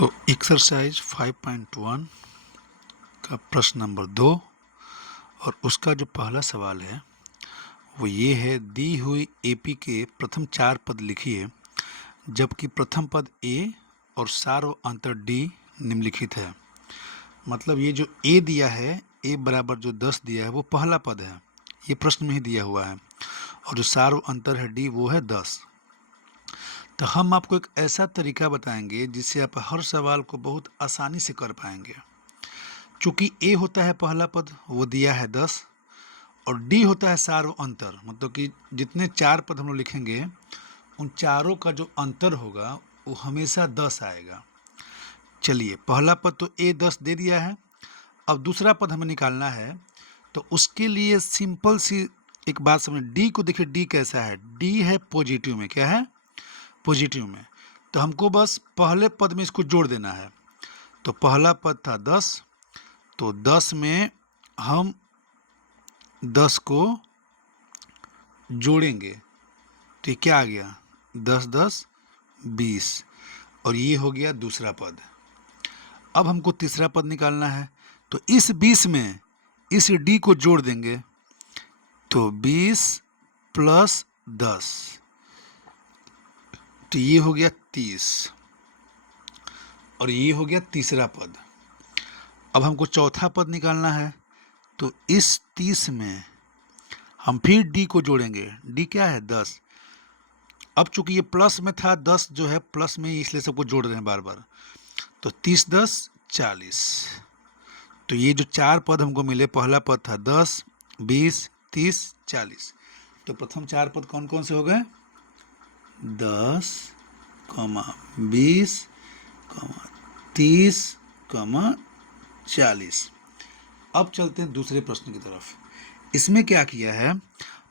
तो एक्सरसाइज 5.1 का प्रश्न नंबर 2 और उसका जो पहला सवाल है वो ये है, दी हुई एपी के प्रथम 4 पद लिखिए जबकि प्रथम पद ए और सार्व अंतर डी निम्नलिखित है। मतलब ये जो ए दिया है, ए बराबर जो 10 दिया है वो पहला पद है, ये प्रश्न में ही दिया हुआ है, और जो सार्व अंतर है डी वो है 10। तो हम आपको एक ऐसा तरीका बताएंगे जिससे आप हर सवाल को बहुत आसानी से कर पाएंगे। चूँकि ए होता है पहला पद, वो दिया है 10, और डी होता है सार्व अंतर, मतलब कि जितने 4 पद हम लोग लिखेंगे उन चारों का जो अंतर होगा वो हमेशा 10 आएगा। चलिए, पहला पद तो ए 10 दे दिया है, अब दूसरा पद हमें निकालना है। तो उसके लिए सिंपल सी एक बात समझ, डी को देखिए, डी कैसा है, डी है पॉजिटिव में। क्या है? पॉजिटिव में। तो हमको बस पहले पद में इसको जोड़ देना है। तो पहला पद था 10, तो 10 में हम 10 को जोड़ेंगे तो ये क्या आ गया, 10 10 20, और ये हो गया दूसरा पद। अब हमको तीसरा पद निकालना है, तो इस 20 में इस डी को जोड़ देंगे, तो 20 प्लस 10, तो ये हो गया 30, और ये हो गया तीसरा पद। अब हमको चौथा पद निकालना है, तो इस 30 में हम फिर डी को जोड़ेंगे, डी क्या है 10। अब चूंकि ये प्लस में था, 10 जो है प्लस में ही, इसलिए सबको जोड़ रहे हैं बार बार। तो 30 10 40, तो ये जो 4 पद हमको मिले, पहला पद था 10 20 30 40, तो प्रथम 4 पद कौन कौन से हो गए, 10 20 30 40। अब चलते हैं दूसरे प्रश्न की तरफ। इसमें क्या किया है,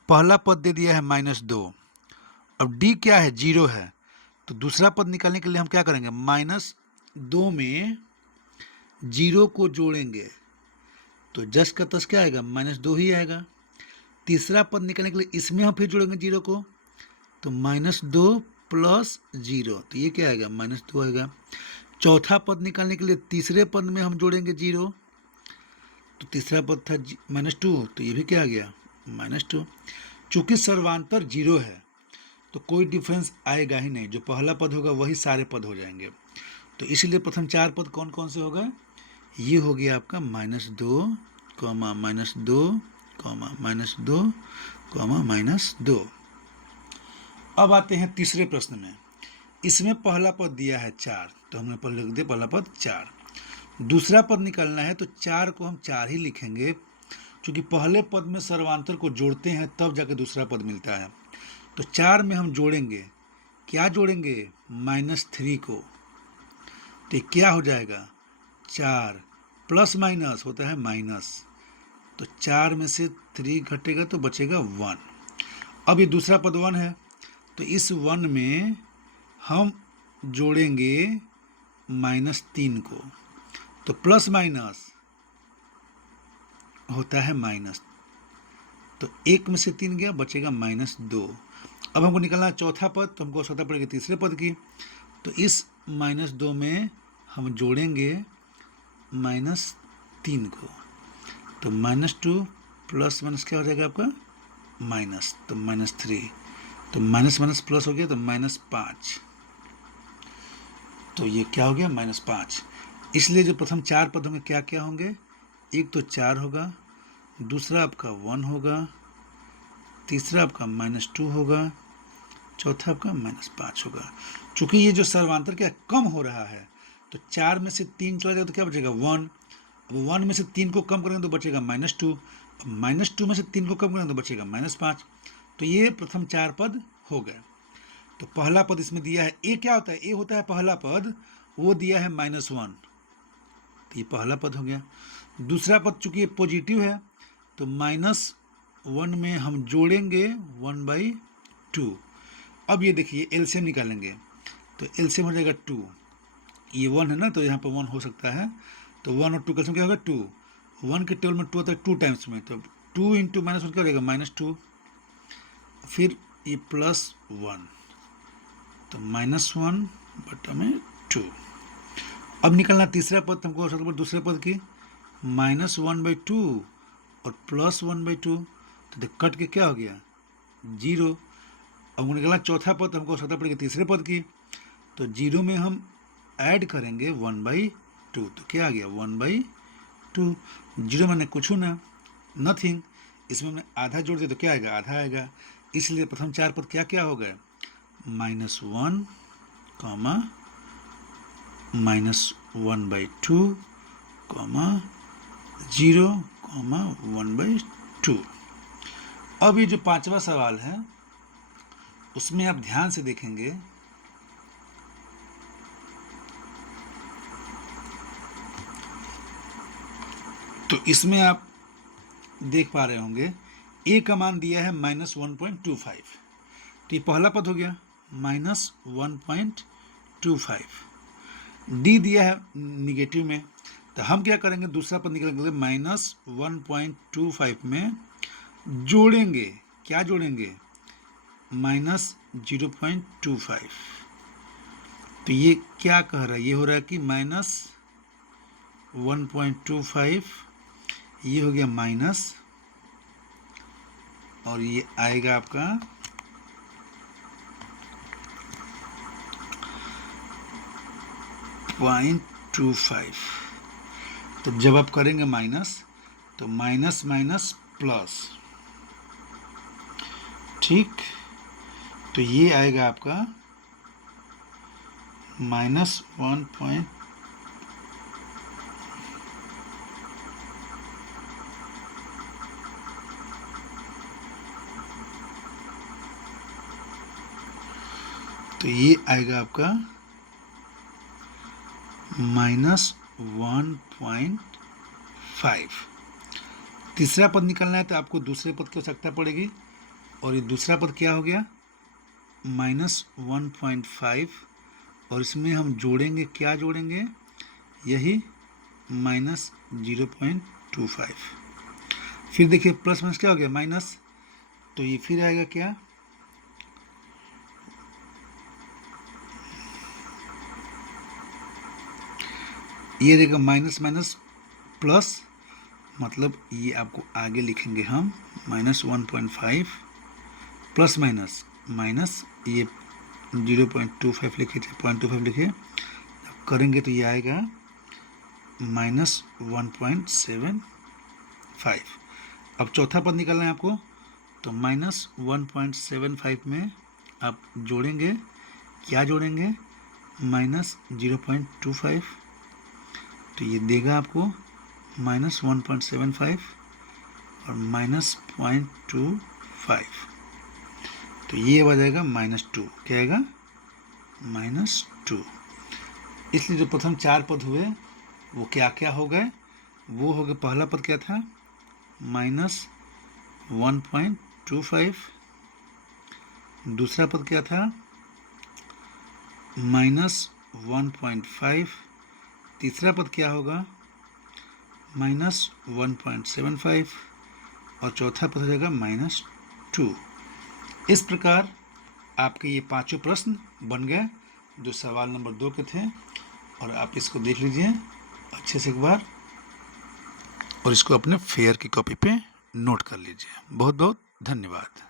पहला पद दे दिया है -2, अब डी क्या है, 0 है, तो दूसरा पद निकालने के लिए हम क्या करेंगे, -2 में 0 को जोड़ेंगे, तो जस का तस क्या आएगा, -2 ही आएगा। तीसरा पद निकालने के लिए इसमें हम फिर जोड़ेंगे 0 को, तो -2 प्लस 0, तो ये क्या आएगा, -2 आएगा। चौथा पद निकालने के लिए तीसरे पद में हम जोड़ेंगे 0, तो तीसरा पद था -2, तो ये भी क्या आ गया, -2। चूंकि सर्वांतर 0 है तो कोई डिफरेंस आएगा ही नहीं, जो पहला पद होगा वही सारे पद हो जाएंगे। तो इसीलिए प्रथम 4 पद कौन कौन से हो गए, ये हो गया आपका -2, -2, -2, -2। अब आते हैं तीसरे प्रश्न में। इसमें पहला पद दिया है 4, तो हमने पहले लिख दिया पहला पद 4। दूसरा पद निकालना है, तो 4 को हम 4 ही लिखेंगे, क्योंकि पहले पद में सर्वांतर को जोड़ते हैं तब जाके दूसरा पद मिलता है। तो 4 में हम जोड़ेंगे, क्या जोड़ेंगे, -3 को, तो क्या हो जाएगा, 4 प्लस माइनस होता है माइनस, तो 4 में से 3 घटेगा तो बचेगा 1। अब ये दूसरा पद 1 है, तो इस 1 में हम जोड़ेंगे -3 को, तो प्लस माइनस होता है माइनस, तो 1 में से 3 गया, बचेगा -2। अब हमको निकालना है चौथा पद, तो हमको आवश्यकता पड़ेगी तीसरे पद की, तो इस -2 में हम जोड़ेंगे -3 को, तो -2 प्लस माइनस क्या हो जाएगा आपका, माइनस, तो -3, तो माइनस माइनस प्लस हो गया, तो -5, तो ये क्या हो गया, -5। इसलिए जो प्रथम 4 पद होंगे क्या क्या होंगे, एक तो 4 होगा, दूसरा आपका 1 होगा, तीसरा आपका -2 होगा, चौथा आपका -5 होगा। चूंकि ये जो सर्वांतर क्या कम हो रहा है, तो 4 में से 3 चला जाएगा तो क्या बचेगा, 1। अब 1 में से 3 को कम करेंगे तो बचेगा -2, अब -2 में से 3 को कम करेंगे तो बचेगा -5। तो ये प्रथम 4 पद हो गए। तो पहला पद इसमें दिया है, ए क्या होता है, ए होता है पहला पद, वो दिया है -1, तो ये पहला पद हो गया। दूसरा पद चूंकि ये पॉजिटिव है, तो -1 में हम जोड़ेंगे 1/2। अब ये देखिए एलसीएम निकालेंगे, तो एलसीएम हो जाएगा 2, ये 1 है ना, तो यहाँ पर 1 हो सकता है, तो 1 और 2 का क्या होगा, 2, 1 के टेबल में 2 होता है 2 टाइम्स में, तो 2 इंटू -1 क्या हो जाएगा, -2, फिर ये +1, तो -1/2, अब निकलना तीसरा पद, हमको आवश्यकता पड़ी दूसरे पद की, -1/2 और +1/2, तो देख कट के क्या हो गया 0। अब निकलना चौथा पद, हमको आवश्यकता पड़ेगी तीसरे पद की, तो 0 में हम ऐड करेंगे 1/2, तो क्या आ गया 1/2। 0 मैंने कुछ ना, नथिंग, इसमें हमने आधा जोड़ दिया तो क्या आएगा, आधा आएगा। इसलिए प्रथम चार पद क्या क्या हो गए, -1, -1/2, 0, 1/2। अब ये जो पांचवा सवाल है उसमें आप ध्यान से देखेंगे तो इसमें आप देख पा रहे होंगे ए का मान दिया है -1.25, तो ये पहला पद हो गया -1.25। डी दिया है निगेटिव में, तो हम क्या करेंगे, दूसरा पद निकालेंगे -1.25 में जोड़ेंगे, क्या जोड़ेंगे, -0.25। तो ये क्या कह रहा है, ये हो रहा है कि -1.25, ये हो गया माइनस, और ये आएगा आपका .25। तो जब आप करेंगे माइनस, तो माइनस माइनस प्लस, ठीक, तो ये आएगा आपका -1. तो ये आएगा आपका -1.5। तीसरा पद निकलना है तो आपको दूसरे पद की आवश्यकता पड़ेगी, और ये दूसरा पद क्या हो गया -1.5, और इसमें हम जोड़ेंगे, क्या जोड़ेंगे, यही -0.25। फिर देखिए प्लस माइनस क्या हो गया माइनस, तो ये फिर आएगा क्या, ये रहेगा माइनस माइनस प्लस, मतलब ये आपको आगे लिखेंगे हम -1.5 प्लस माइनस माइनस, ये 0.25 लिखे थे, 0.25 लिखे, करेंगे तो ये आएगा -1.75। अब चौथा पद निकालना है आपको, तो -1.75 में आप जोड़ेंगे, क्या जोड़ेंगे, -0.25, तो ये देगा आपको -1.75 और -0.25, तो ये आ जाएगा -2, क्या आएगा -2। इसलिए जो प्रथम चार पद हुए वो क्या क्या हो गए, वो हो गए, पहला पद क्या था -1.25, दूसरा पद क्या था -1.5, तीसरा पद क्या होगा -1.75, और चौथा पद हो जाएगा -2। इस प्रकार आपके ये पांचों प्रश्न बन गए जो सवाल नंबर 2 के थे, और आप इसको देख लीजिए अच्छे से एक बार, और इसको अपने फेयर की कॉपी पे नोट कर लीजिए। बहुत बहुत धन्यवाद।